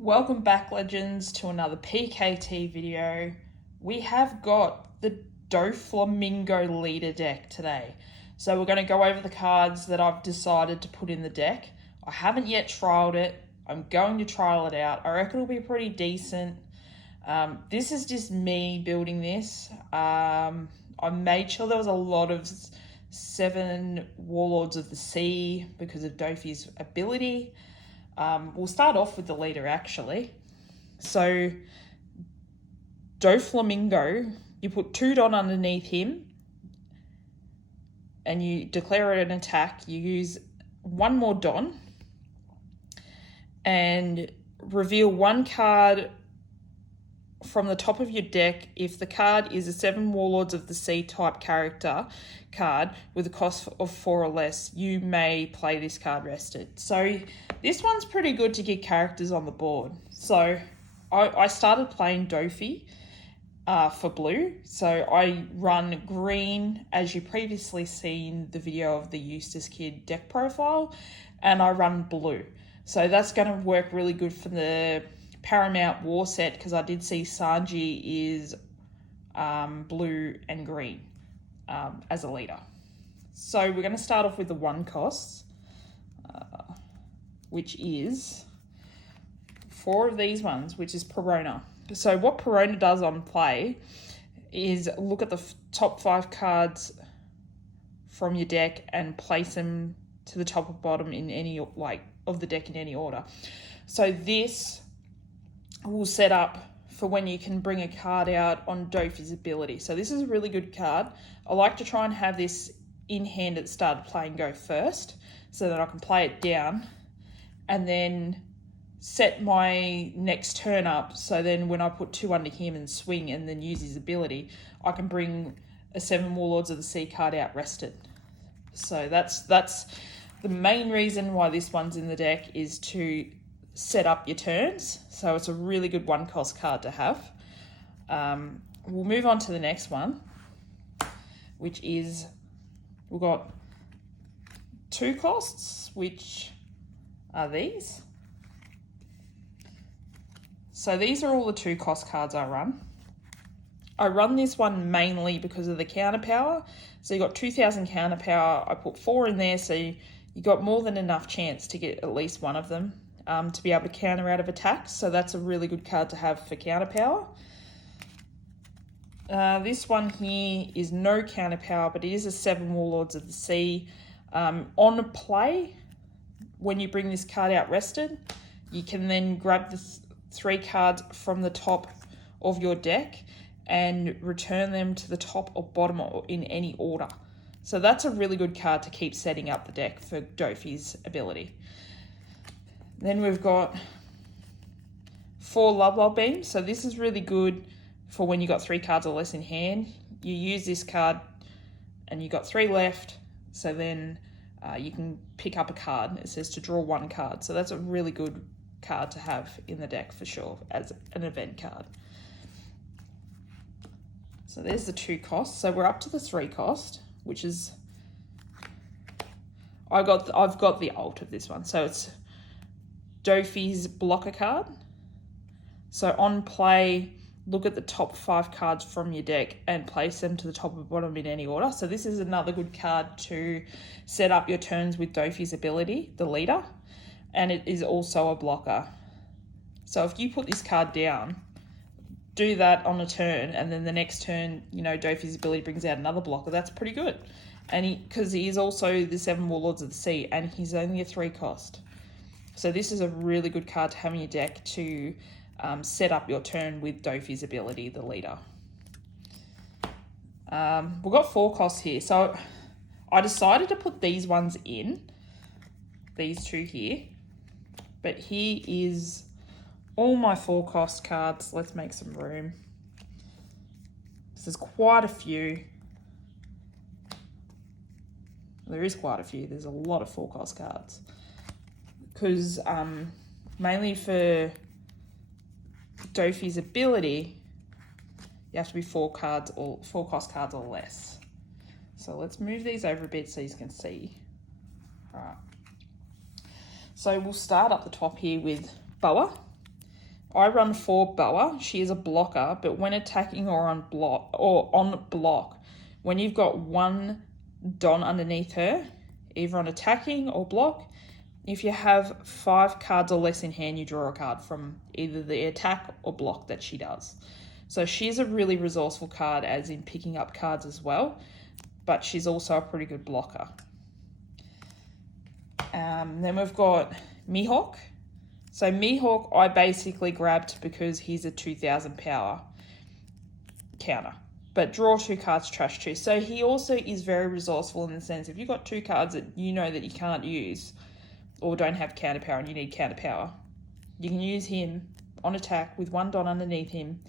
Welcome back, legends, to another PKT video. We have got the DOFLAMINGO leader deck today. So we're going to go over the cards that I've decided to put in the deck. I haven't yet trialed it. I'm going to trial it out. I reckon it'll be pretty decent. This is just me building this. I made sure there was a lot of 7 Warlords of the Sea because of Dofi's ability. We'll start off with the leader actually. So DOFLAMINGO, you put 2 Don underneath him and you declare it an attack. You use 1 more Don and reveal 1 card from the top of your deck if the card is a 7 Warlords of the Sea type character card with a cost of 4 or less. You may play this card rested. So this one's pretty good to get characters on the board. So I started playing Dofi for blue. So I run green, as you previously seen the video of the Eustace Kid deck profile, and I run blue. So that's going to work really good for the Paramount War set because I did see Sanji is blue and green as a leader. So we're going to start off with the 1 cost, which is 4 of these ones, which is Perona. So what Perona does on play is look at the top 5 cards from your deck and place them to the top or bottom in any of the deck in any order. So this will set up for when you can bring a card out on Dofi's ability. So this is a really good card. I like to try and have this in hand at the start of play and go first so that I can play it down and then set my next turn up. So then when I put 2 under him and swing and then use his ability, I can bring a 7 Warlords of the Sea card out rested. So that's the main reason why this one's in the deck, is to set up your turns. So it's a really good 1 cost card to have. We'll move on to the next one, which is, we've got 2 costs, which are these. So these are all the 2 cost cards I run. I run this one mainly because of the counter power. So you got 2,000 counter power. I put 4 in there, so you got more than enough chance to get at least one of them to be able to counter out of attacks. So that's a really good card to have for counter power. This one here is no counter power, but it is a 7 Warlords of the Sea. On play, when you bring this card out rested, you can then grab the 3 cards from the top of your deck and return them to the top or bottom or in any order. So that's a really good card to keep setting up the deck for Dofi's ability. Then we've got 4 Love Beams. So this is really good for when you got 3 cards or less in hand. You use this card and you got 3 left. So then you can pick up a card. It says to draw 1 card. So that's a really good card to have in the deck for sure as an event card. So there's the 2 costs. So we're up to the 3 cost, which is, I've got the alt of this one. So it's Dofi's blocker card. So on play, look at the top 5 cards from your deck and place them to the top or bottom in any order. So this is another good card to set up your turns with Dofi's ability, the leader, and it is also a blocker. So if you put this card down, do that on a turn, and then the next turn, Dofi's ability brings out another blocker, that's pretty good. And because he is also the 7 Warlords of the Sea, and he's only a 3 cost. So this is a really good card to have in your deck to set up your turn with Dofi's ability, the leader. We've got 4 costs here. So I decided to put these ones in, these 2 here. But here is all my 4 cost cards. Let's make some room. There's quite a few. There is quite a few. There's a lot of 4 cost cards. Because mainly for Dofi's ability, you have to be 4 cost cards or less. So let's move these over a bit so you can see. All right. So we'll start up the top here with Boa. I run 4 Boa. She is a blocker, but when attacking or on block, when you've got 1 Don underneath her, either on attacking or block, if you have 5 cards or less in hand, you draw a card from either the attack or block that she does. So she's a really resourceful card, as in picking up cards as well, but she's also a pretty good blocker. Then we've got Mihawk. So Mihawk I basically grabbed because he's a 2000 power counter. But draw 2 cards, trash 2. So he also is very resourceful in the sense if you've got 2 cards that you know that you can't use or don't have counter power and you need counter power, you can use him on attack with 1 Don underneath him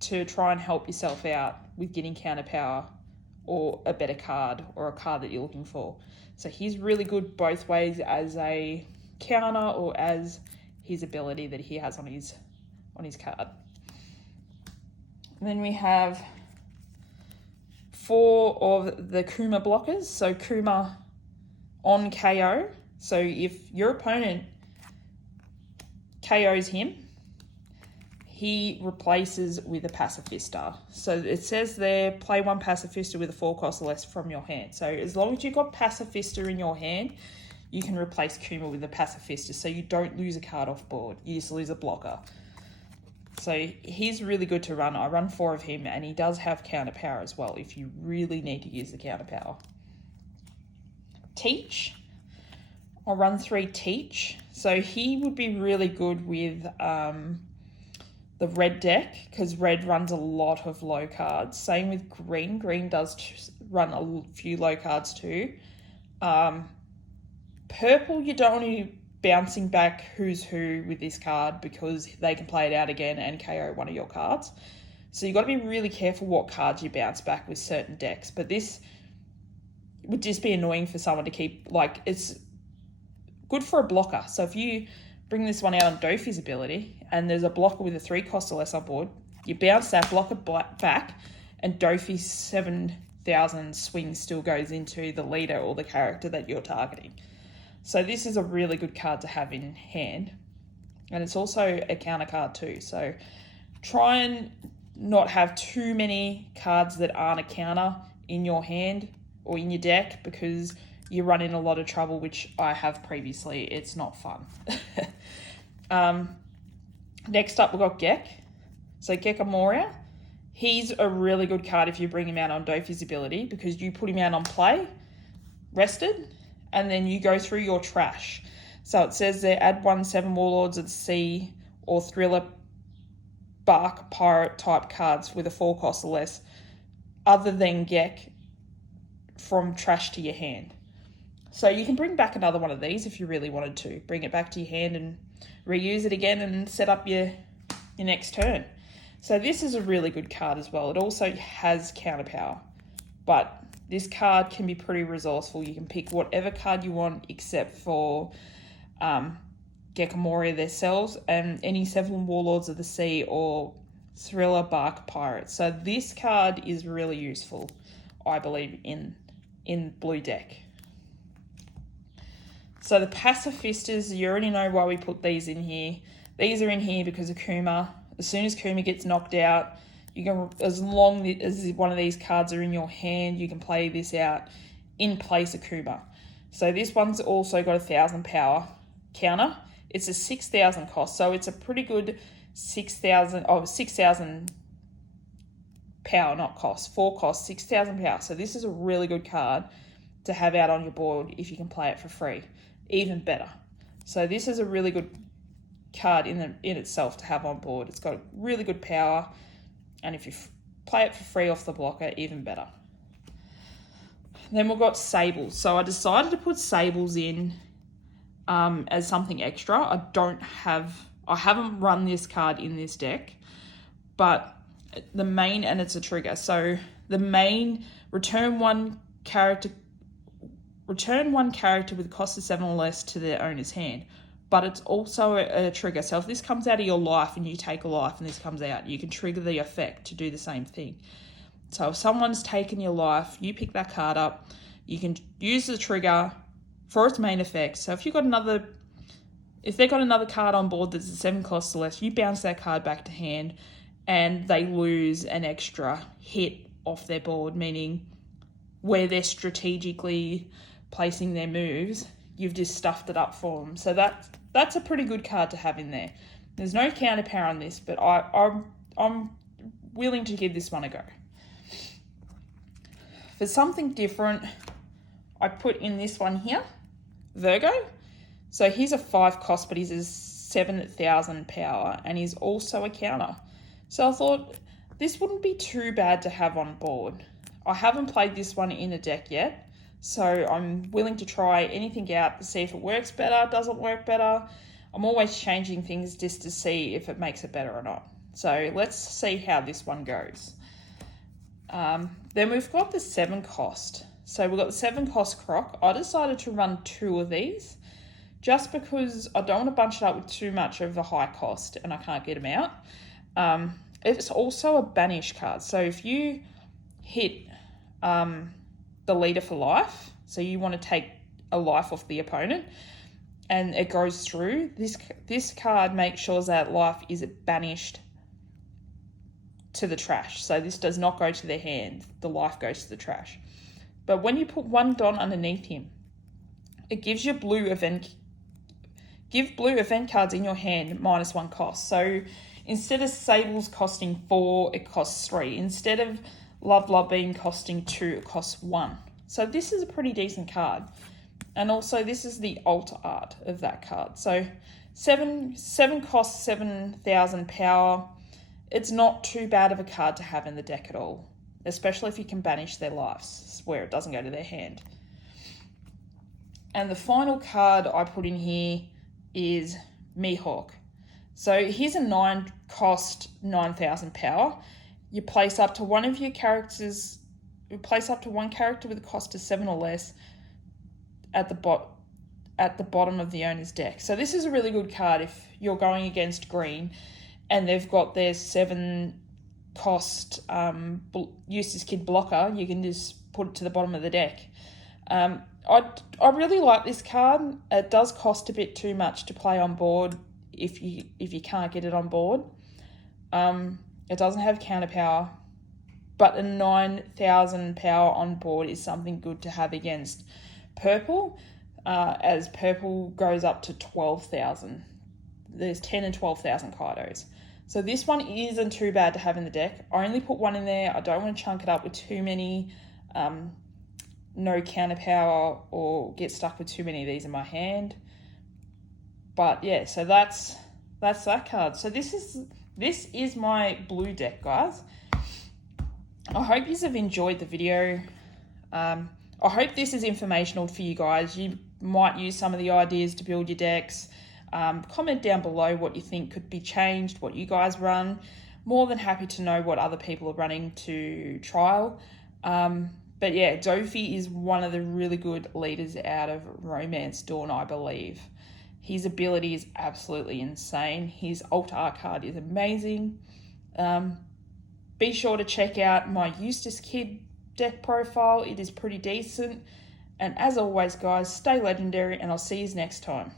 to try and help yourself out with getting counter power or a better card or a card that you're looking for. So he's really good both ways, as a counter or as his ability that he has on his card. And then we have 4 of the Kuma blockers. So Kuma on KO. So if your opponent KOs him, he replaces with a Pacifista. So it says there, play 1 Pacifista with a 4 cost or less from your hand. So as long as you've got Pacifista in your hand, you can replace Kuma with a Pacifista. So you don't lose a card off board. You just lose a blocker. So he's really good to run. I run 4 of him, and he does have counter power as well if you really need to use the counter power. Teach. I'll run 3 Teach. So he would be really good with the red deck, because red runs a lot of low cards. Same with green. Green does run a few low cards too. Purple, you don't want to be bouncing back who's who with this card, because they can play it out again and KO one of your cards. So you've got to be really careful what cards you bounce back with certain decks. But this would just be annoying for someone to keep, like, it's good for a blocker. So if you bring this one out on Dofi's ability and there's a blocker with a 3 cost or less on board, you bounce that blocker back and Dofi's 7,000 swing still goes into the leader or the character that you're targeting. So this is a really good card to have in hand. And it's also a counter card too. So try and not have too many cards that aren't a counter in your hand or in your deck, because you run in a lot of trouble, which I have previously. It's not fun. Next up, we've got Gek. So Gekamoria, he's a really good card if you bring him out on Dofi's ability, because you put him out on play, rested, and then you go through your trash. So it says there, add 1 7 Warlords of the Sea or Thriller Bark Pirate type cards with a 4 cost or less, other than Gek, from trash to your hand. So you can bring back another one of these if you really wanted to. Bring it back to your hand and reuse it again and set up your next turn. So this is a really good card as well. It also has counter power, but this card can be pretty resourceful. You can pick whatever card you want except for Gekamoria themselves and any 7 Warlords of the Sea or Thriller Bark Pirates. So this card is really useful, I believe, in blue deck. So the Pacifistas, you already know why we put these in here. These are in here because of Kuma. As soon as Kuma gets knocked out, you can, as long as one of these cards are in your hand, you can play this out in place of Kuma. So this one's also got 1,000 power counter. It's a 6,000 cost, so it's a pretty good 6,000 power, not cost. 4 cost, 6,000 power. So this is a really good card to have out on your board if you can play it for free. Even better. So this is a really good card in itself to have on board. It's got really good power, and if you play it for free off the blocker, even better. Then we've got Sables. So I decided to put Sables in as something extra. I haven't run this card in this deck, but the main, and it's a trigger. So the main, return one character with cost of 7 or less to their owner's hand. But it's also a trigger. So if this comes out of your life and you take a life and this comes out, you can trigger the effect to do the same thing. So if someone's taken your life, you pick that card up, you can use the trigger for its main effect. So if you've got another if they've got another card on board that's a 7 cost or less, you bounce that card back to hand and they lose an extra hit off their board, meaning where they're strategically placing their moves, you've just stuffed it up for them. So that's a pretty good card to have in there. There's no counter power on this, but I'm willing to give this one a go. For something different, I put in this one here, Virgo. So he's a 5 cost, but he's a 7,000 power, and he's also a counter. So I thought this wouldn't be too bad to have on board. I haven't played this one in a deck yet, so I'm willing to try anything out to see if it works better, doesn't work better. I'm always changing things just to see if it makes it better or not. So let's see how this one goes. Then we've got the 7 cost. So we've got the 7 cost Croc. I decided to run 2 of these just because I don't want to bunch it up with too much of a high cost and I can't get them out. It's also a banish card. So if you hit the leader for life, so you want to take a life off the opponent and it goes through, this card makes sure that life is banished to the trash. So this does not go to their hand. The life goes to the trash. But when you put 1 Don underneath him, it gives you blue event cards in your hand -1 cost. So instead of Sables costing 4, it costs 3. Instead of Love being costing 2, it costs 1. So this is a pretty decent card. And also this is the alter art of that card. So 7 costs 7,000 power. It's not too bad of a card to have in the deck at all, especially if you can banish their lives where it doesn't go to their hand. And the final card I put in here is Mihawk. So here's a 9 cost, 9,000 power. You place up to one of your characters, you place up to one character with a cost of 7 or less at the bottom of the owner's deck. So this is a really good card if you're going against green and they've got their 7 cost Eustace Kid blocker. You can just put it to the bottom of the deck. I really like this card. It does cost a bit too much to play on board if you can't get it on board. It doesn't have counter power, but a 9,000 power on board is something good to have against purple, as purple goes up to 12,000. There's 10 and 12,000 Kaidos. So this one isn't too bad to have in the deck. I only put 1 in there. I don't want to chunk it up with too many no counter power or get stuck with too many of these in my hand. But yeah, so that's that card. So this is my blue deck, guys. I hope you have enjoyed the video. I hope this is informational for you guys. You might use some of the ideas to build your decks. Comment down below what you think could be changed, what you guys run. More than happy to know what other people are running to trial. But yeah, Dofi is one of the really good leaders out of Romance Dawn, I believe. His ability is absolutely insane. His alter art card is amazing. Be sure to check out my Eustace Kid deck profile. It is pretty decent. And as always, guys, stay legendary and I'll see you next time.